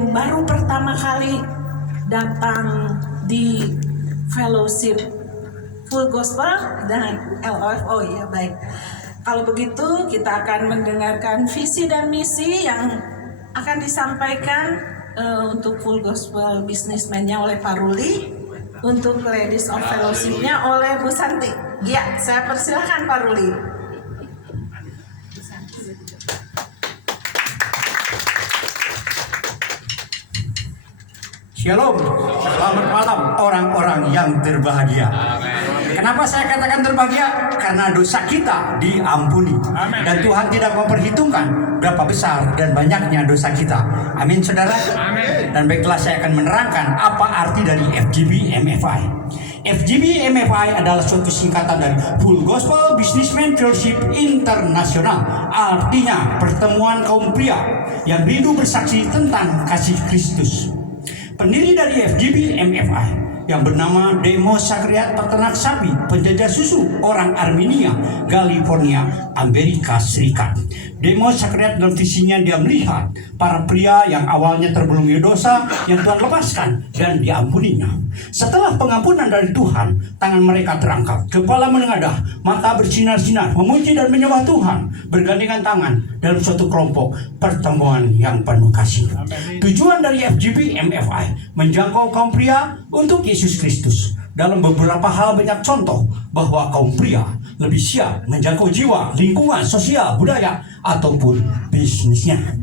yang baru pertama kali datang di fellowship Full Gospel dan LOF. Oh iya, baik. Kalau begitu kita akan mendengarkan visi dan misi yang akan disampaikan untuk Full Gospel Businessman-nya oleh Pak Ruli, untuk Ladies of Fellowship-nya oleh Bu Santi. Ya, saya persilahkan Pak Ruli. Shalom, selamat malam orang-orang yang berbahagia. Kenapa saya katakan berbahagia? Karena dosa kita diampuni. Dan Tuhan tidak memperhitungkan berapa besar dan banyaknya dosa kita. Amin, saudara. Dan baiklah, saya akan menerangkan apa arti dari FGB MFI. FGB MFI adalah suatu singkatan dari Full Gospel Businessman Fellowship Internasional. Artinya pertemuan kaum pria yang rindu bersaksi tentang kasih Kristus. Pendiri dari FGB MFI yang bernama Demos Sakriat, peternak sapi penjajah susu orang Armenia, California, Amerika Serikat. Demos Sakriat dalam visinya dia melihat para pria yang awalnya tergolong dosa yang Tuhan lepaskan dan diampuninya. Setelah pengampunan dari Tuhan, tangan mereka terangkat, kepala menengadah, mata bersinar-sinar, memuji dan menyembah Tuhan, bergandengan tangan dalam suatu kelompok pertemuan yang penuh kasih. Tujuan dari FGB MFI menjangkau kaum pria untuk Yesus Kristus. Dalam beberapa hal banyak contoh bahwa kaum pria lebih siap menjangkau jiwa, lingkungan, sosial, budaya, ataupun bisnisnya.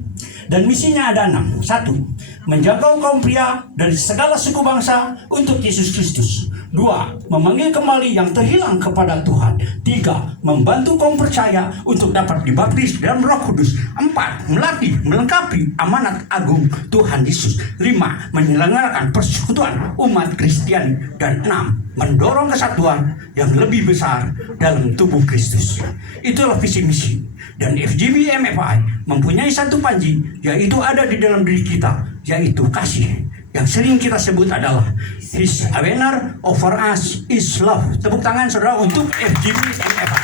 Dan misinya ada 6. 1. Menjangkau kaum pria dari segala suku bangsa untuk Yesus Kristus. 2. Memanggil kembali yang terhilang kepada Tuhan. 3. Membantu kaum percaya untuk dapat dibaptis dalam Roh Kudus. 4. Melatih, melengkapi amanat agung Tuhan Yesus. 5. Menyelenggarakan persekutuan umat Kristiani. Dan 6. Mendorong kesatuan yang lebih besar dalam tubuh Kristus. Itulah visi misi. Dan FGB MFI mempunyai satu panji, yaitu ada di dalam diri kita, yaitu kasih. Yang sering kita sebut adalah His banner over us is love. Tepuk tangan saudara untuk FGB MFI.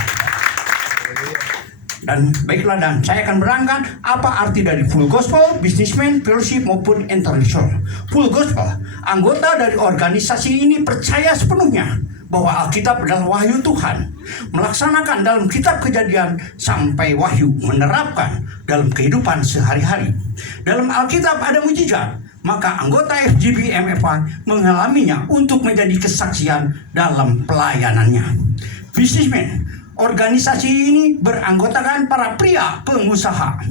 Dan baiklah, dan saya akan berangkat apa arti dari Full Gospel, Businessman, Fellowship maupun International. Full Gospel, anggota dari organisasi ini percaya sepenuhnya bahwa Alkitab adalah wahyu Tuhan, melaksanakan dalam kitab Kejadian sampai Wahyu, menerapkan dalam kehidupan sehari-hari. Dalam Alkitab ada mujizat, maka anggota FGB MFI mengalaminya untuk menjadi kesaksian dalam pelayanannya. Businessman, organisasi ini beranggotakan para pria pengusaha.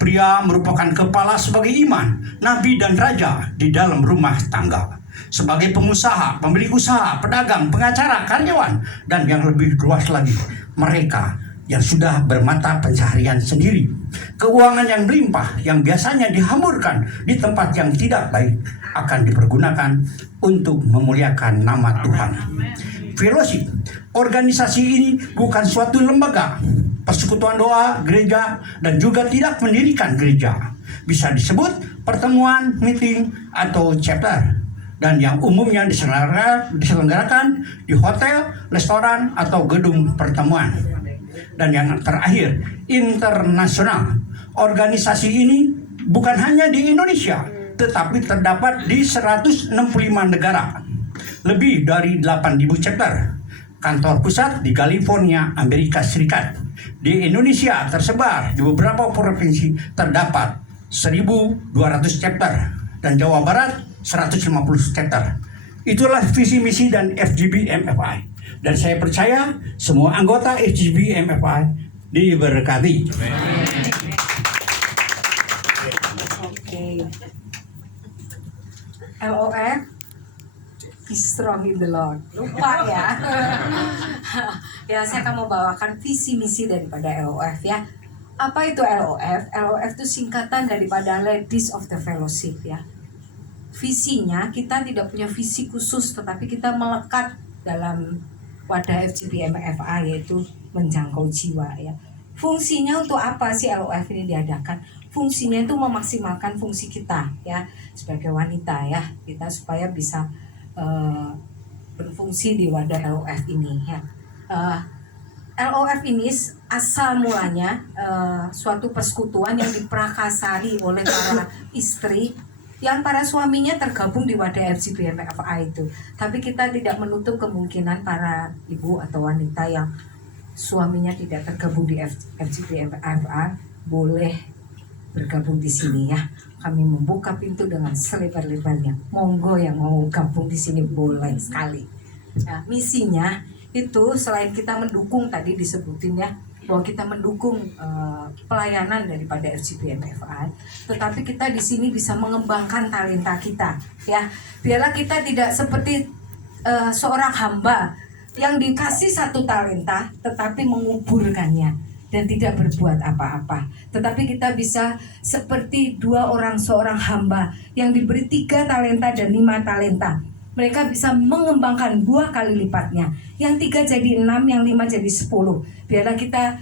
Pria merupakan kepala sebagai iman, nabi dan raja di dalam rumah tangga. Sebagai pengusaha, pemilik usaha, pedagang, pengacara, karyawan, dan yang lebih luas lagi, mereka yang sudah bermata pencaharian sendiri. Keuangan yang melimpah yang biasanya dihamburkan di tempat yang tidak baik akan dipergunakan untuk memuliakan nama Tuhan. Fellowship, organisasi ini bukan suatu lembaga, persekutuan doa, gereja, dan juga tidak mendirikan gereja. Bisa disebut pertemuan, meeting, atau chapter. Dan yang umumnya diselenggarakan di hotel, restoran, atau gedung pertemuan. Dan yang terakhir, internasional. Organisasi ini bukan hanya di Indonesia, tetapi terdapat di 165 negara. Lebih dari 8.000 chapter. Kantor pusat di California, Amerika Serikat. Di Indonesia tersebar di beberapa provinsi terdapat 1.200 chapter. Dan Jawa Barat 150 chapter. Itulah visi misi dan FGB MFI. Dan saya percaya semua anggota FGB MFI diberkati. Oke. LOF, be strong in the Lord. Lupa ya. Ya, saya akan membawakan visi misi daripada LOF ya. Apa itu LOF? LOF itu singkatan daripada Ladies of the Fellowship ya. Visinya, kita tidak punya visi khusus, tetapi kita melekat dalam wadah FGB MFI, yaitu menjangkau jiwa ya. Fungsinya untuk apa sih LOF ini diadakan? Fungsinya itu memaksimalkan fungsi kita ya sebagai wanita ya, kita supaya bisa berfungsi di wadah LOF ini ya. LOF ini asal mulanya suatu persekutuan yang diprakasari oleh para istri yang para suaminya tergabung di wadah FGBMFI itu. Tapi kita tidak menutup kemungkinan para ibu atau wanita yang suaminya tidak tergabung di FGBMFI boleh bergabung di sini ya. Kami membuka pintu dengan selebar-lebarnya. Monggo yang mau gabung di sini boleh sekali. Nah, misinya itu selain kita mendukung tadi disebutin ya, bahwa kita mendukung pelayanan daripada FGBMFI, tetapi kita di sini bisa mengembangkan talenta kita ya. Biarlah kita tidak seperti seorang hamba yang dikasih satu talenta tetapi menguburkannya dan tidak berbuat apa-apa. Tetapi kita bisa seperti seorang hamba yang diberi 3 talenta dan 5 talenta. Mereka bisa mengembangkan 2 kali lipatnya. Yang 3 jadi 6, yang 5 jadi 10. Biarlah kita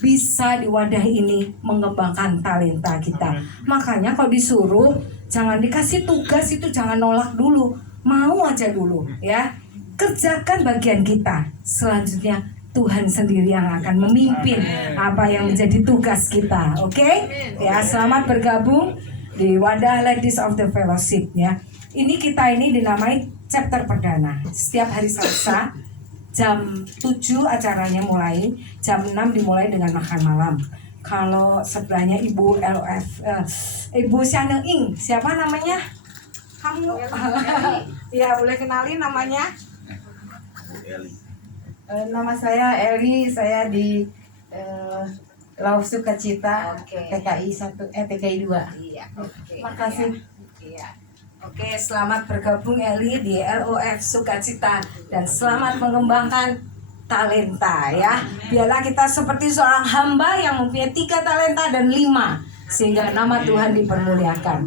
bisa di wadah ini mengembangkan talenta kita. Makanya kalau disuruh, jangan dikasih tugas itu jangan nolak dulu. Mau aja dulu ya. Kerjakan bagian kita. Selanjutnya Tuhan sendiri yang akan memimpin apa yang menjadi tugas kita. Oke? Ya, selamat bergabung di wadah Ladies of the Fellowship ya. Ini kita dinamai chapter perdana. Setiap hari Selasa jam 7 acaranya mulai, jam 6 dimulai dengan makan malam. Kalau sebelahnya Ibu LOF, Ibu Siana Ing, siapa namanya? Kamu? Ya, boleh kenalin namanya? Nama saya Eli, saya di Laut Sukacita, TKI 1, TKI 2. Iya, oke. Makasih. Iya. Oke, selamat bergabung Eli di LOF Sukacita dan selamat mengembangkan talenta ya. Biarlah kita seperti seorang hamba yang mempunyai 3 talenta dan 5 sehingga nama Tuhan dipermuliakan.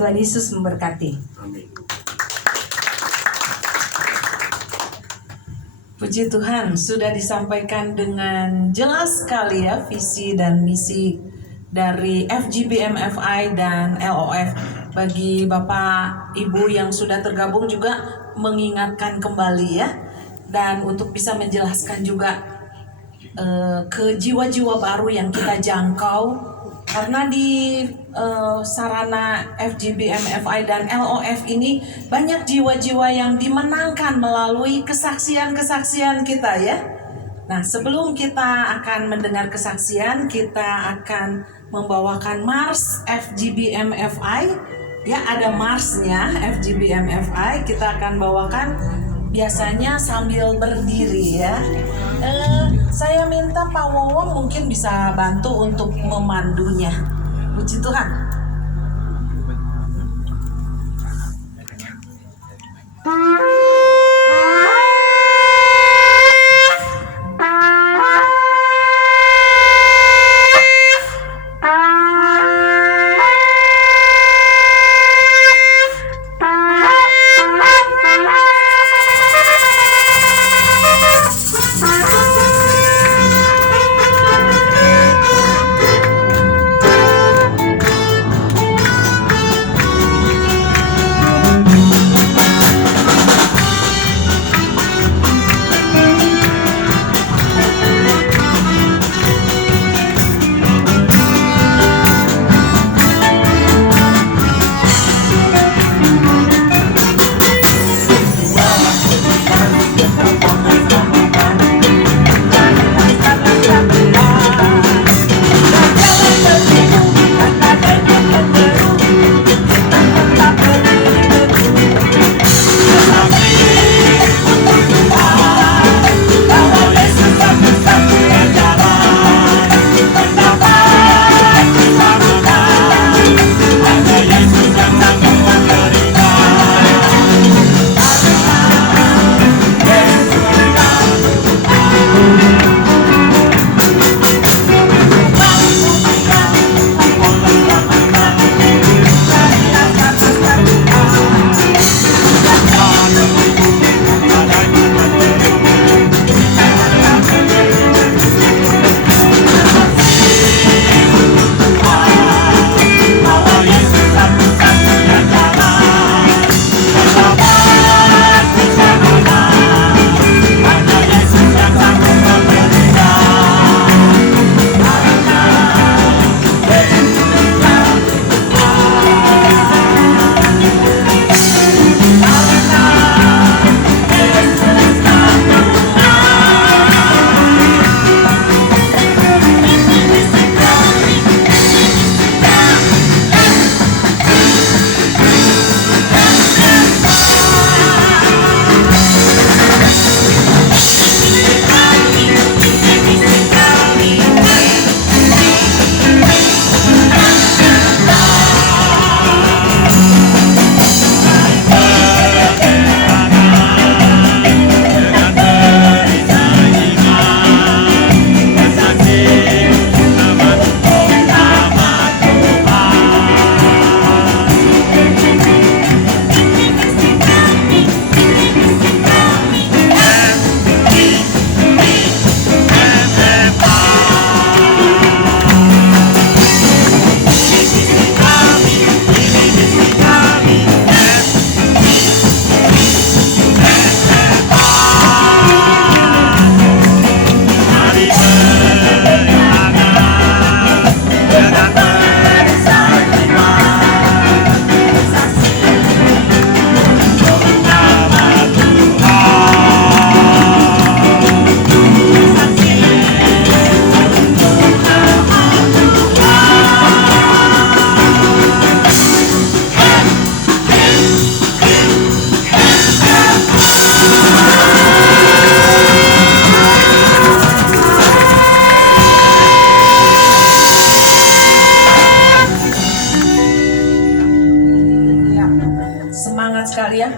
Tuhan Yesus memberkati. Puji Tuhan, sudah disampaikan dengan jelas sekali ya visi dan misi dari FGBMFI dan LOF. Bagi Bapak Ibu yang sudah tergabung juga mengingatkan kembali ya. Dan untuk bisa menjelaskan juga ke jiwa-jiwa baru yang kita jangkau. Karena di sarana FGBMFI dan LOF ini banyak jiwa-jiwa yang dimenangkan melalui kesaksian-kesaksian kita ya. Nah, sebelum kita akan mendengar kesaksian, kita akan membawakan Mars FGBMFI. Ya, ada Marsnya FGBMFI. Kita akan bawakan biasanya sambil berdiri ya. Saya minta Pak Wowong mungkin bisa bantu untuk memandunya. Puji Tuhan.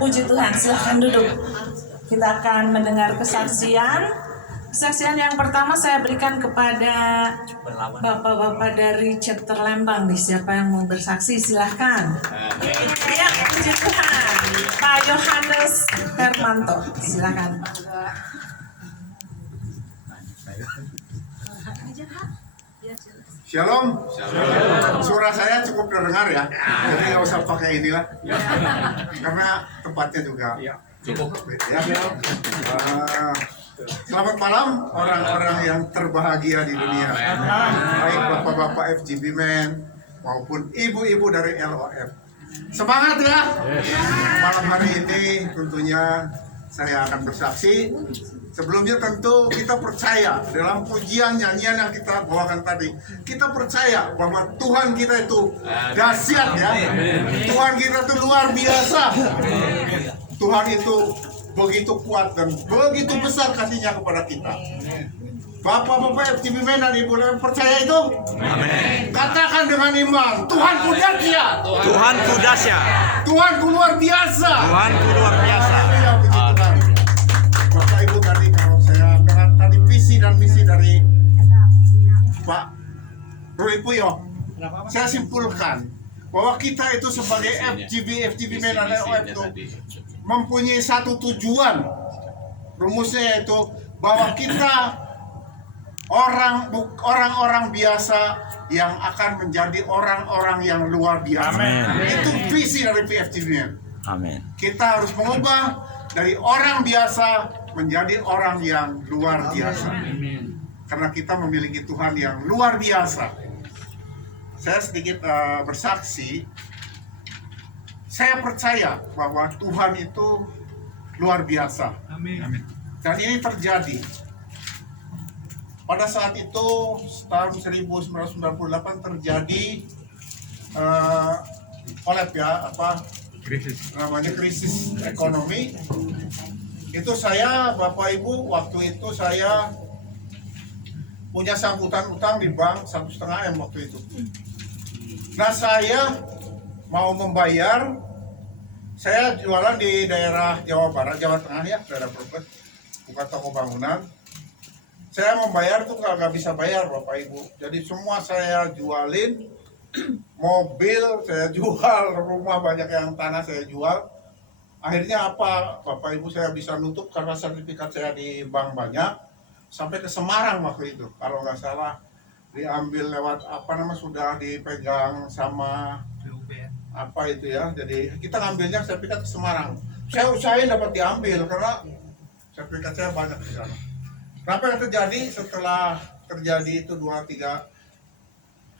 Puji Tuhan, silahkan duduk. Kita akan mendengar kesaksian. Kesaksian yang pertama saya berikan kepada bapak-bapak dari chapter Lembang nih. Siapa yang mau bersaksi silahkan. Ya, puji Tuhan. Pak Yohanes Hermanto, silahkan. Shalom. Suara saya cukup terdengar ya. Jadi nggak usah pakai inilah. Karena tempatnya juga cukup. Ya. Selamat malam orang-orang yang terbahagia di dunia. Baik bapak-bapak FGB Men maupun ibu-ibu dari LOF. Semangat ya. Malam hari ini tentunya saya akan bersaksi. Sebelumnya tentu kita percaya dalam pujian nyanyian yang kita bawakan tadi. Kita percaya bahwa Tuhan kita itu dahsyat ya. Tuhan kita itu luar biasa. Tuhan itu begitu kuat dan begitu besar kasihnya kepada kita. Bapak-bapak FGB Men dan ibu percaya itu? Amin. Katakan dengan iman, Tuhanku dahsyat. Tuhanku dahsyat. Tuhanku luar biasa. Tuhanku luar biasa. Ya, puji Tuhan. Bapak Ibu tadi kalau saya dengar tadi visi dan misi dari Pak Roy Puyo, saya simpulkan bahwa kita itu sebagai FGB Men dan LOF itu mempunyai satu tujuan. Rumusnya yaitu bahwa kita orang-orang biasa yang akan menjadi orang-orang yang luar biasa. Amin. Itu visi dari PFGB Men. Amin. Kita harus mengubah dari orang biasa menjadi orang yang luar biasa. Karena kita memiliki Tuhan yang luar biasa. Saya sedikit bersaksi. Saya percaya bahwa Tuhan itu luar biasa. Amin. Dan ini terjadi. Pada saat itu tahun 1998 terjadi collapse ya, krisis ekonomi. Itu saya, Bapak Ibu, waktu itu saya punya sangkutan utang di bank 1,5 M waktu itu. Nah, saya mau membayar, saya jualan di daerah Jawa Barat, Jawa Tengah ya, daerah Brebes, buka toko bangunan. Saya membayar tuh nggak bisa bayar Bapak Ibu. Jadi semua saya jualin, mobil saya jual, rumah banyak yang tanah saya jual. Akhirnya apa Bapak Ibu, saya bisa nutup karena sertifikat saya di bank banyak. Sampai ke Semarang waktu itu, kalau nggak salah diambil lewat sudah dipegang sama apa itu ya. Jadi kita ngambilnya sertifikat ke Semarang. Saya usahain dapat diambil karena sertifikat saya banyak di sana. Apa yang terjadi setelah terjadi itu 2-3,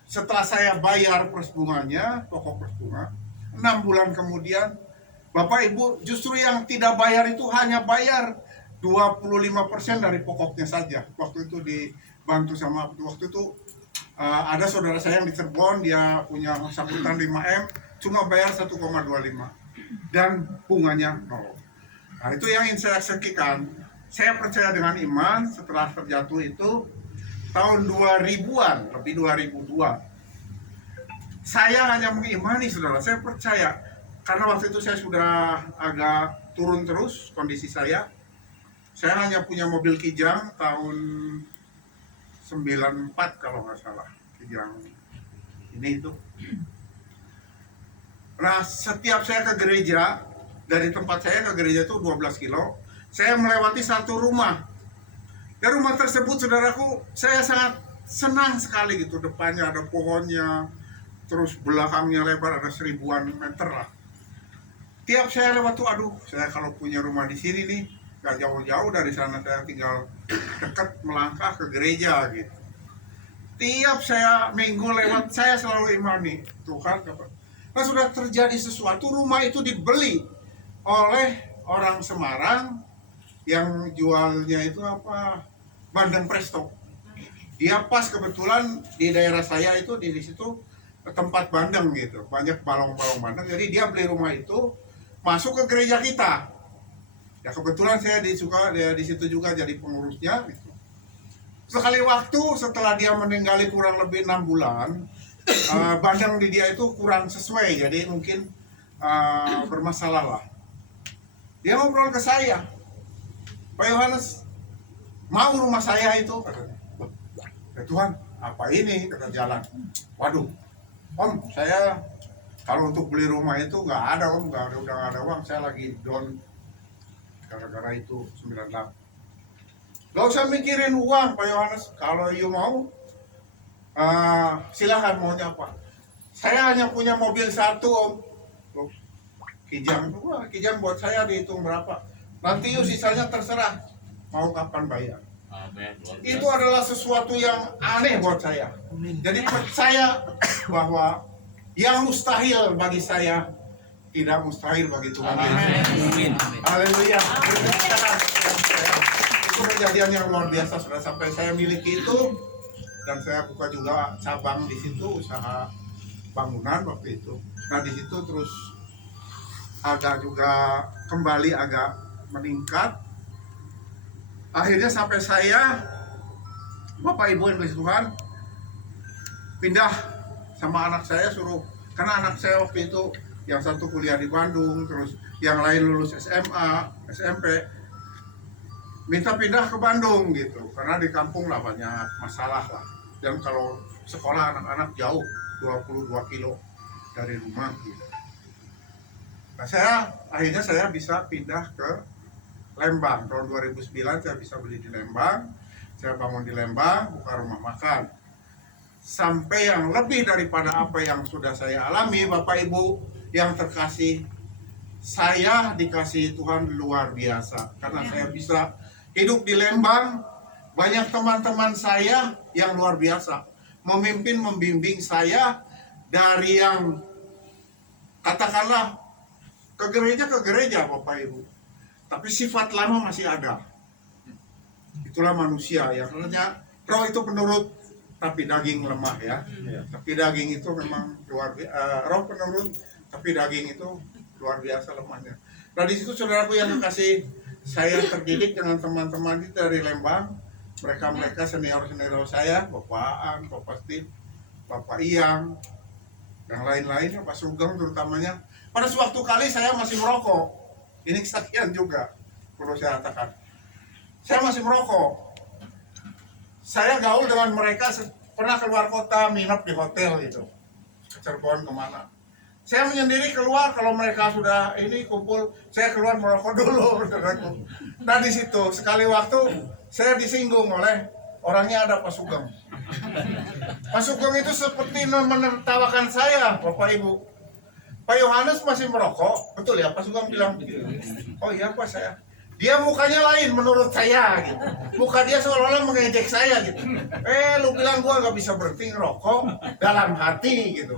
setelah saya bayar plus bunganya, pokok plus bunga, 6 bulan kemudian, Bapak Ibu justru yang tidak bayar itu hanya bayar 25% dari pokoknya saja. Waktu itu dibantu sama, waktu itu ada saudara saya yang di Cirebon, dia punya sangkutan 5M, cuma bayar 1,25 dan bunganya 0. Nah itu yang ingin saya saksikan. Saya percaya dengan iman setelah terjatuh itu tahun 2000-an, lebih 2002. Saya hanya mengimani saudara, saya percaya. Karena waktu itu saya sudah agak turun terus kondisi saya. Saya hanya punya mobil Kijang tahun 94 kalau nggak salah. Kijang ini itu. Nah setiap saya ke gereja, dari tempat saya ke gereja itu 12 kilo. Saya melewati satu rumah. Dan rumah tersebut, saudaraku, saya sangat senang sekali gitu. Depannya ada pohonnya, terus belakangnya lebar, ada 1000-an meter lah. Tiap saya lewat tuh, aduh, saya kalau punya rumah di sini nih, gak jauh-jauh dari sana, saya tinggal dekat melangkah ke gereja gitu. Tiap saya minggu lewat, saya selalu imani, Tuhan, nah sudah terjadi sesuatu, rumah itu dibeli oleh orang Semarang, yang jualnya itu bandeng presto. Dia pas kebetulan di daerah saya itu di situ tempat bandeng gitu, banyak balong-balong bandeng. Jadi dia beli rumah itu masuk ke gereja kita. Ya kebetulan saya di situ juga jadi pengurusnya. Gitu. Sekali waktu setelah dia meninggali kurang lebih 6 bulan, bandeng di dia itu kurang sesuai, jadi mungkin bermasalah lah. Dia ngobrol ke saya, Pak Yohanes, mau rumah saya itu, katanya. Ya Tuhan, apa ini? Kata jalan. Waduh, Om, saya kalau untuk beli rumah itu nggak ada Om, udah nggak ada uang. Saya lagi down gara-gara itu 98. Gak usah mikirin uang Pak Yohanes. Kalau you mau, silahkan maunya apa. Saya hanya punya mobil satu Om. Loh, Kijang buat saya dihitung berapa. Nanti you sisanya terserah. Mau kapan bayar. Itu adalah sesuatu yang aneh buat saya. Jadi percaya bahwa yang mustahil bagi saya tidak mustahil bagi Tuhan Yesus. Haleluya. Itu kejadian yang luar biasa sudah sampai saya miliki itu, dan saya buka juga cabang di situ, usaha bangunan waktu itu. Nah di situ terus agak juga kembali agak meningkat. Akhirnya sampai saya, Bapak Ibu yang kasih Tuhan, pindah sama anak saya, suruh, karena anak saya waktu itu yang satu kuliah di Bandung, terus yang lain lulus SMA, SMP, minta pindah ke Bandung gitu, karena di kampung lah banyak masalah lah. Dan kalau sekolah anak-anak jauh, 22 kilo dari rumah gitu. Nah akhirnya saya bisa pindah ke Lembang. Tahun 2009 saya bisa beli di Lembang, saya bangun di Lembang, buka rumah makan. Sampai yang lebih daripada apa yang sudah saya alami, Bapak Ibu yang terkasih, saya dikasih Tuhan luar biasa. Karena saya bisa hidup di Lembang, banyak teman-teman saya yang luar biasa. Membimbing saya dari yang katakanlah ke gereja Bapak Ibu. Tapi sifat lama masih ada. Itulah manusia ya. Karena roh itu penurut, tapi daging lemah ya. Tapi daging itu memang roh penurut, tapi daging itu luar biasa lemahnya. Nah di situ saudaraku yang kasih, saya terdidik dengan teman-teman itu dari Lembang. Mereka senior saya, Bapak Aan, Bapak Steve, Bapak Iyang, yang lain-lainnya, Pak Sugeng terutamanya. Pada suatu kali saya masih merokok. Ini kesaksian juga, perlu saya katakan. Saya masih merokok. Saya gaul dengan mereka, pernah keluar kota, minap di hotel gitu. Ke Cirebon kemana. Saya menyendiri keluar, kalau mereka sudah ini kumpul, saya keluar merokok dulu. Nah di situ, sekali waktu, saya disinggung oleh orangnya ada Pak Sugeng. Pak Sugeng itu seperti menertawakan saya, Bapak Ibu. Pak Yohanes masih merokok, betul ya? Pak Sugeng bilang begitu. Oh iya Pak, saya. Dia mukanya lain menurut saya gitu. Muka dia seolah-olah mengejek saya gitu. Lu bilang gua nggak bisa berhenti ngerokok dalam hati gitu.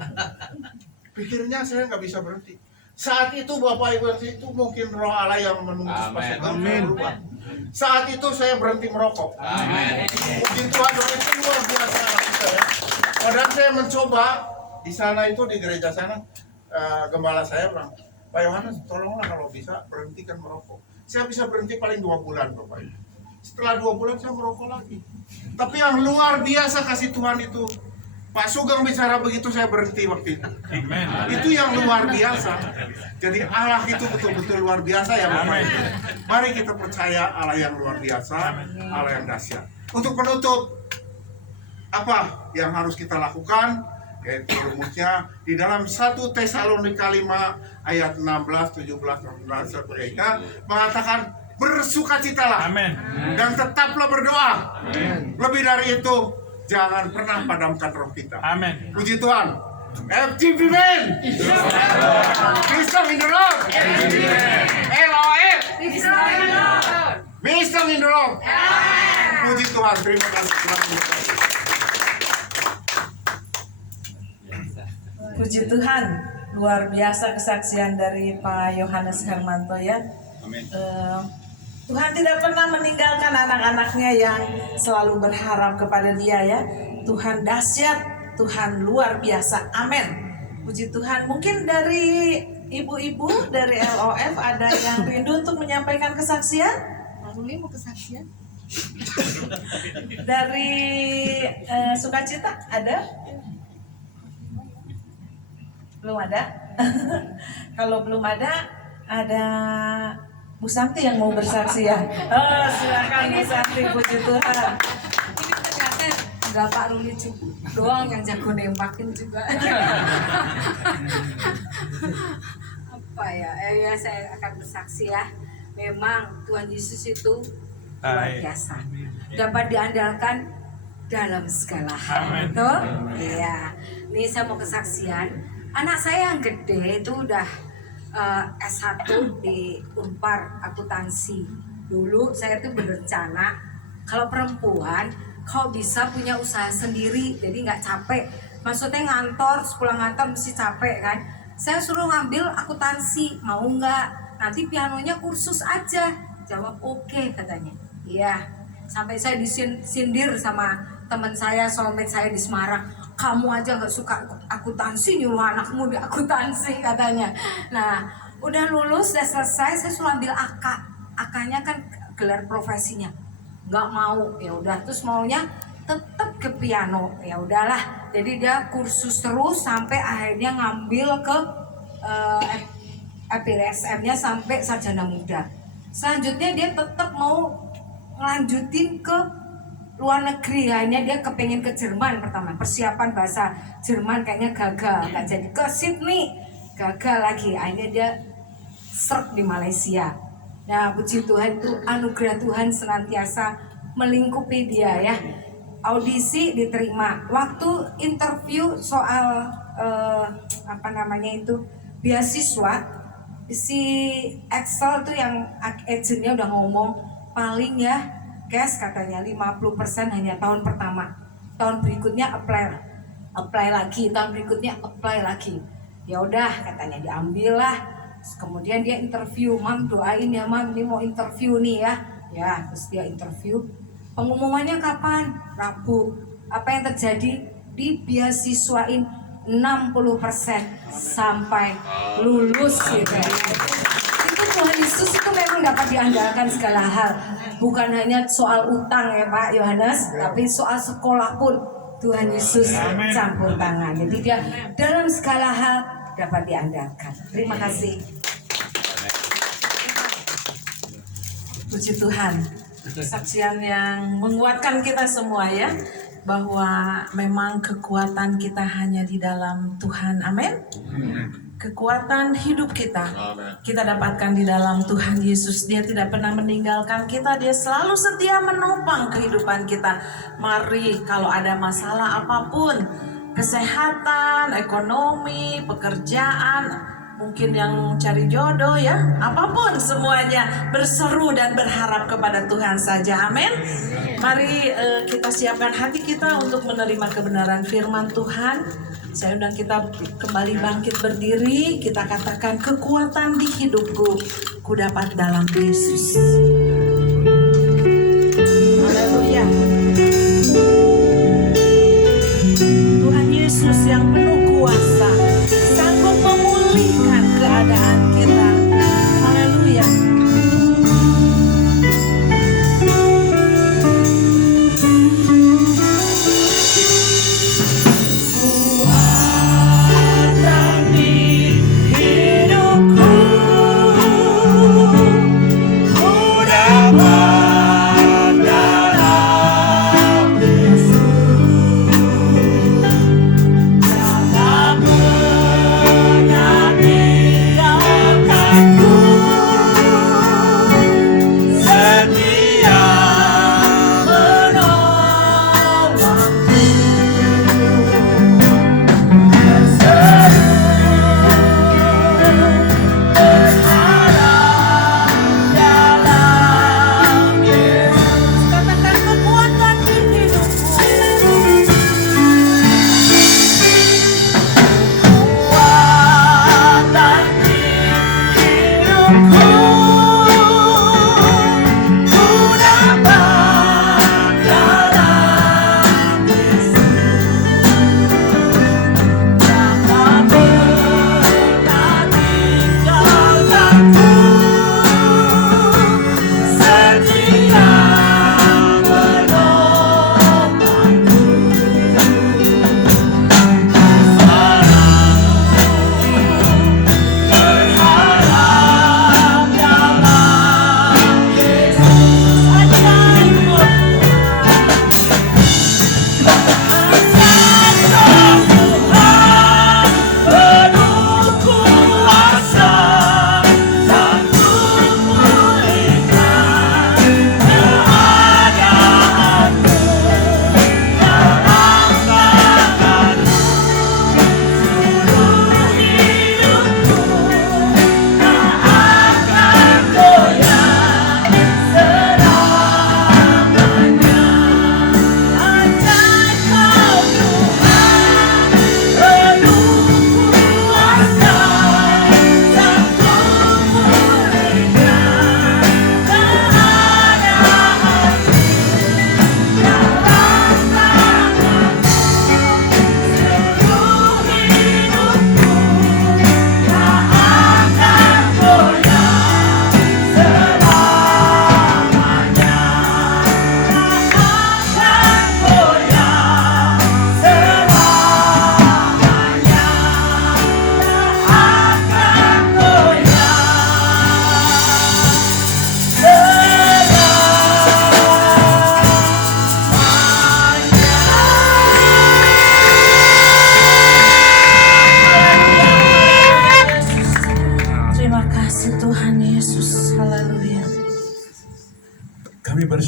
Pikirnya saya nggak bisa berhenti. Saat itu Bapak Ibu itu mungkin roh Allah yang menunjuk Pak Sugeng berubah. Saat itu saya berhenti merokok. Puji Tuhan, itu luar biasa saya. Padahal saya mencoba di sana itu di gereja sana. Gembala saya bilang, Pak Yohanes tolonglah kalau bisa berhentikan merokok. Saya bisa berhenti paling 2 bulan Bapak Ibu. Setelah 2 bulan saya merokok lagi. Tapi yang luar biasa kasih Tuhan itu, Pak Sugeng bicara begitu saya berhenti waktu itu. Amen. Itu yang luar biasa. Jadi Allah itu betul-betul luar biasa ya Bapak Ibu. Mari kita percaya Allah yang luar biasa, Allah yang dahsyat. Untuk penutup, apa yang harus kita lakukan? Yaitu rumusnya di dalam 1 Tesalonika 5 ayat 16, 17, 18 sebagainya mengatakan bersukacitalah. Amen. Dan tetaplah berdoa. Amen. Lebih dari itu jangan pernah padamkan roh kita. Amin. Puji Tuhan. FGP men. Wisdom in the Lord. LOF. Wisdom in the Lord. Puji Tuhan. Terima kasih Tuhan. Puji Tuhan, luar biasa kesaksian dari Pak Yohanes Hermanto ya. Amin. Tuhan tidak pernah meninggalkan anak-anaknya yang selalu berharap kepada Dia ya. Tuhan dahsyat, Tuhan luar biasa. Amin. Puji Tuhan. Mungkin dari ibu-ibu dari LOF ada yang rindu untuk menyampaikan kesaksian? Lalu mau kesaksian? Dari Sukacita ada? Belum ada. Kalau belum ada Bu Santi yang mau bersaksi ya. Oh, silakan Bu Santi, puji Tuhan. Ini ternyata nggak Pak Ruli doang yang jago nembakin juga. Apa ya? Ya saya akan bersaksi ya. Memang Tuhan Yesus itu luar biasa. Dapat diandalkan dalam segala hal. Betul? Iya. Ini saya mau kesaksian. Anak saya yang gede itu udah S1 di Unpar akuntansi. Dulu saya tuh berencana kalau perempuan kalau bisa punya usaha sendiri, jadi nggak capek. Maksudnya ngantor, sepulang ngantor mesti capek kan. Saya suruh ngambil akuntansi, mau nggak? Nanti pianonya kursus aja. Jawab oke katanya. Iya. Sampai saya disindir sama teman saya, soulmate saya di Semarang. Kamu aja nggak suka akuntansi, nyuruh anakmu di akuntansi katanya. Nah, udah lulus, udah selesai, saya suruh ambil AK. AK-nya kan gelar profesinya. Nggak mau, ya udah, terus maunya tetap ke piano. Ya udahlah, jadi dia kursus terus sampai akhirnya ngambil ke FPSM-nya sampai sarjana muda. Selanjutnya dia tetap mau ngelanjutin ke luar negeri, hanya dia kepengen ke Jerman pertama, persiapan bahasa Jerman kayaknya gagal, nggak jadi. Ke Sydney gagal lagi, akhirnya dia serp di Malaysia. Nah, puji Tuhan, itu anugerah Tuhan senantiasa melingkupi dia ya. Audisi diterima, waktu interview soal beasiswa, si Excel tuh yang agennya udah ngomong paling ya cash katanya 50% hanya tahun pertama, tahun berikutnya apply lagi, tahun berikutnya apply lagi. Ya udah katanya diambil lah. Kemudian dia interview, Mam doain ya Mam, ini mau interview nih ya. Ya, terus dia interview. Pengumumannya kapan? Rabu. Apa yang terjadi? Dibeasiswain 60% sampai lulus gitu. Itu Tuhan Yesus itu memang dapat diandalkan segala hal. Bukan hanya soal utang ya Pak Yohanes, tapi soal sekolah pun Tuhan Yesus campur tangan. Jadi dia dalam segala hal dapat diandalkan. Terima kasih. Puji Tuhan. Kesaksian yang menguatkan kita semua ya, bahwa memang kekuatan kita hanya di dalam Tuhan. Amin. Kekuatan hidup kita dapatkan di dalam Tuhan Yesus. Dia tidak pernah meninggalkan kita, dia selalu setia menopang kehidupan kita. Mari, kalau ada masalah apapun, kesehatan, ekonomi, pekerjaan, mungkin yang cari jodoh ya, apapun semuanya, berseru dan berharap kepada Tuhan saja. Amin. Mari kita siapkan hati kita untuk menerima kebenaran firman Tuhan. Saya undang kita kembali bangkit berdiri. Kita katakan, kekuatan di hidupku ku dapat dalam Yesus. Haleluya. Tuhan Yesus yang penuh kuasa, sanggup memulihkan keadaan kita. Haleluya. Hidupku, ku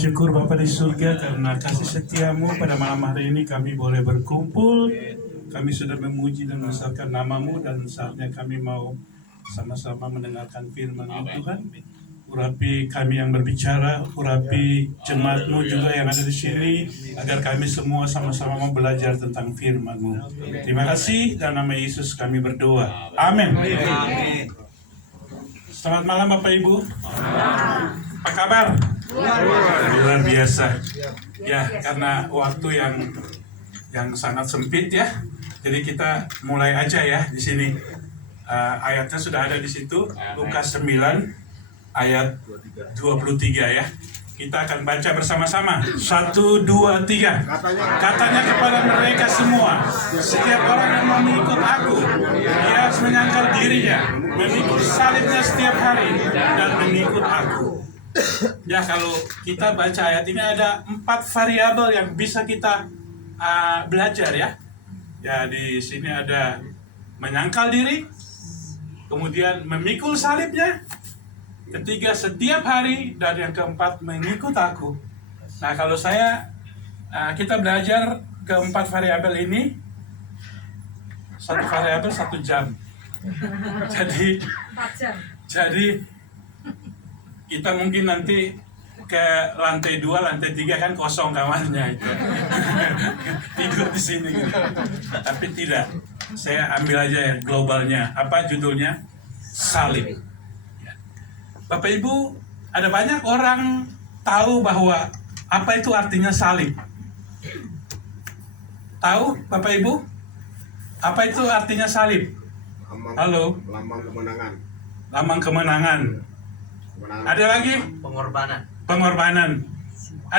bersyukur Bapa di surga karena kasih setiamu pada malam hari ini kami boleh berkumpul. Kami sudah memuji dan membesarkan namamu dan saatnya kami mau sama-sama mendengarkan firman-Mu Tuhan. Urapi kami yang berbicara, urapi jemaat-Mu juga yang ada di sini, agar kami semua sama-sama mau belajar tentang firman-Mu. Terima kasih, dalam nama Yesus kami berdoa. Amin. Selamat malam Bapak Ibu. Apa kabar? Luar biasa. Ya, karena waktu yang sangat sempit ya. Jadi kita mulai aja ya di sini. Ayatnya sudah ada di situ, Lukas 9 ayat 23 ya. Kita akan baca bersama-sama. 1, 2, 3. Katanya kepada mereka semua, setiap orang yang mau mengikut aku, dia harus menyangkal dirinya, memikul salibnya setiap hari, dan mengikut aku. Ya, kalau kita baca ayat ini ada 4 variabel yang bisa kita belajar ya. Ya, di sini ada menyangkal diri, kemudian memikul salibnya, ketiga setiap hari, dan yang keempat mengikut aku. Nah, kalau kita belajar keempat variabel ini, satu variabel 1 jam. Jadi kita mungkin nanti ke lantai 2, lantai 3 kan kosong kamarnya itu. Tidur di sini gitu. Tapi tidak. Saya ambil aja ya globalnya. Apa judulnya? Salib. Bapak Ibu, ada banyak orang tahu bahwa apa itu artinya salib. Tahu Bapak Ibu? Apa itu artinya salib? Halo? Lambang kemenangan. Lambang kemenangan. Ada lagi? Pengorbanan. Pengorbanan. Ada